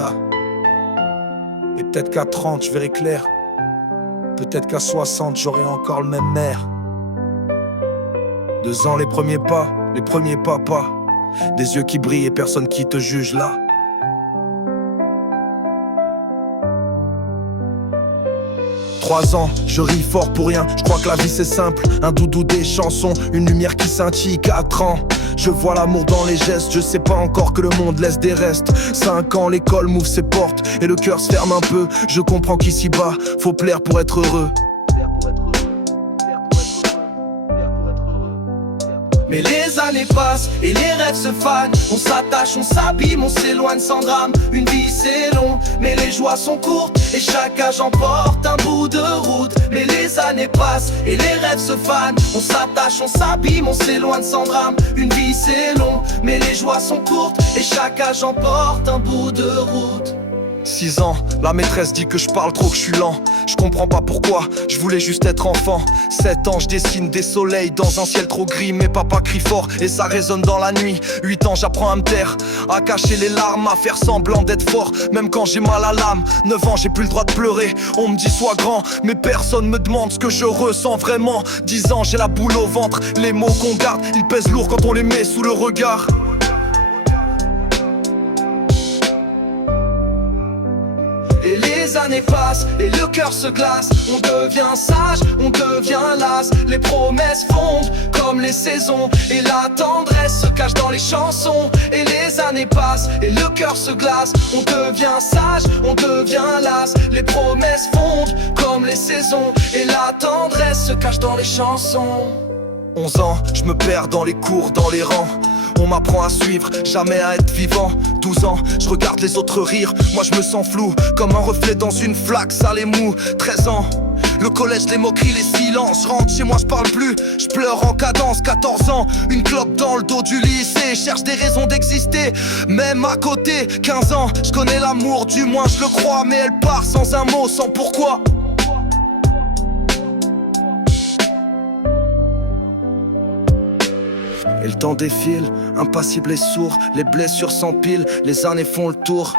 Ah. Et peut-être qu'à 30 je verrai clair. Peut-être qu'à 60 j'aurai encore le même air. 2 ans les premiers pas. Des yeux qui brillent et personne qui te juge là. 3 ans, je ris fort pour rien. Je crois que la vie c'est simple, un doudou, des chansons, une lumière qui scintille. 4 ans, je vois l'amour dans les gestes. Je sais pas encore que le monde laisse des restes. 5 ans, l'école m'ouvre ses portes et le cœur se ferme un peu. Je comprends qu'ici-bas, faut plaire pour être heureux. Mais les années passent et les rêves se fanent. On s'attache, on s'abîme, on s'éloigne sans drame. Une vie c'est long, mais les joies sont courtes. Et chaque âge emporte un bout de route. Mais les années passent et les rêves se fanent. On s'attache, on s'abîme, on s'éloigne sans drame. Une vie c'est long, mais les joies sont courtes. Et chaque âge emporte un bout de route. 6 ans, la maîtresse dit que je parle trop, que je suis lent. Je comprends pas pourquoi, je voulais juste être enfant. 7 ans, je dessine des soleils dans un ciel trop gris. Mais papa crie fort et ça résonne dans la nuit. 8 ans, j'apprends à me taire, à cacher les larmes, à faire semblant d'être fort, même quand j'ai mal à l'âme. 9 ans, j'ai plus le droit de pleurer, on me dit sois grand, mais personne me demande ce que je ressens vraiment. 10 ans, j'ai la boule au ventre, les mots qu'on garde, ils pèsent lourd quand on les met sous le regard. Et les années passent et le cœur se glace. On devient sage, on devient las. Les promesses fondent comme les saisons. Et la tendresse se cache dans les chansons. Et les années passent et le cœur se glace. On devient sage, on devient las. Les promesses fondent comme les saisons. Et la tendresse se cache dans les chansons. 11 ans, je me perds dans les cours, dans les rangs. On m'apprend à suivre, jamais à être vivant. 12 ans, je regarde les autres rire. Moi je me sens flou, comme un reflet dans une flaque sale et mou. 13 ans, le collège, les moqueries, les silences. Je rentre chez moi, je parle plus, je pleure en cadence. 14 ans, une clope dans le dos du lycée. Cherche des raisons d'exister, même à côté. 15 ans, je connais l'amour, du moins je le crois. Mais elle part sans un mot, sans pourquoi. Et le temps défile, impassible et sourd. Les blessures s'empilent, les années font le tour.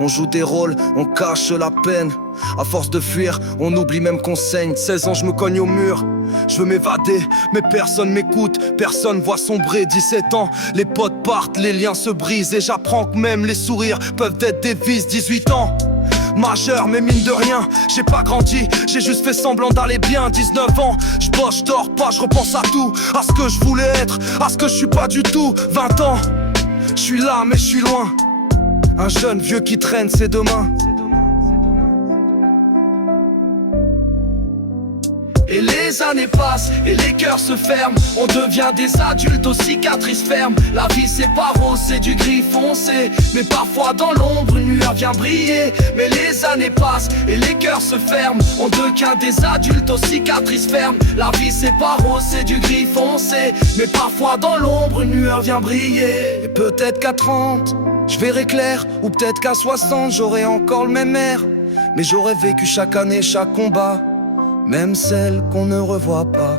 On joue des rôles, on cache la peine. À force de fuir, on oublie même qu'on saigne. 16 ans, je me cogne au mur. Je veux m'évader, mais personne m'écoute. Personne voit sombrer. 17 ans, les potes partent, les liens se brisent. Et j'apprends que même les sourires peuvent être des vices. 18 ans, majeur, mais mine de rien, j'ai pas grandi, j'ai juste fait semblant d'aller bien. 19 ans, je bosse, je dors pas, je repense à tout, à ce que je voulais être, à ce que je suis pas du tout. 20 ans, je suis là mais je suis loin. Un jeune vieux qui traîne ses 2 mains. Et les années passent et les cœurs se ferment. On devient des adultes aux cicatrices fermes. La vie c'est pas rose, c'est du gris foncé. Mais parfois dans l'ombre une lueur vient briller. Mais les années passent et les cœurs se ferment. On devient des adultes aux cicatrices fermes. La vie c'est pas rose, c'est du gris foncé. Mais parfois dans l'ombre une lueur vient briller. Et peut-être qu'à 30 je verrai clair. Ou peut-être qu'à 60 j'aurai encore le même air. Mais j'aurais vécu chaque année, chaque combat, même celle qu'on ne revoit pas.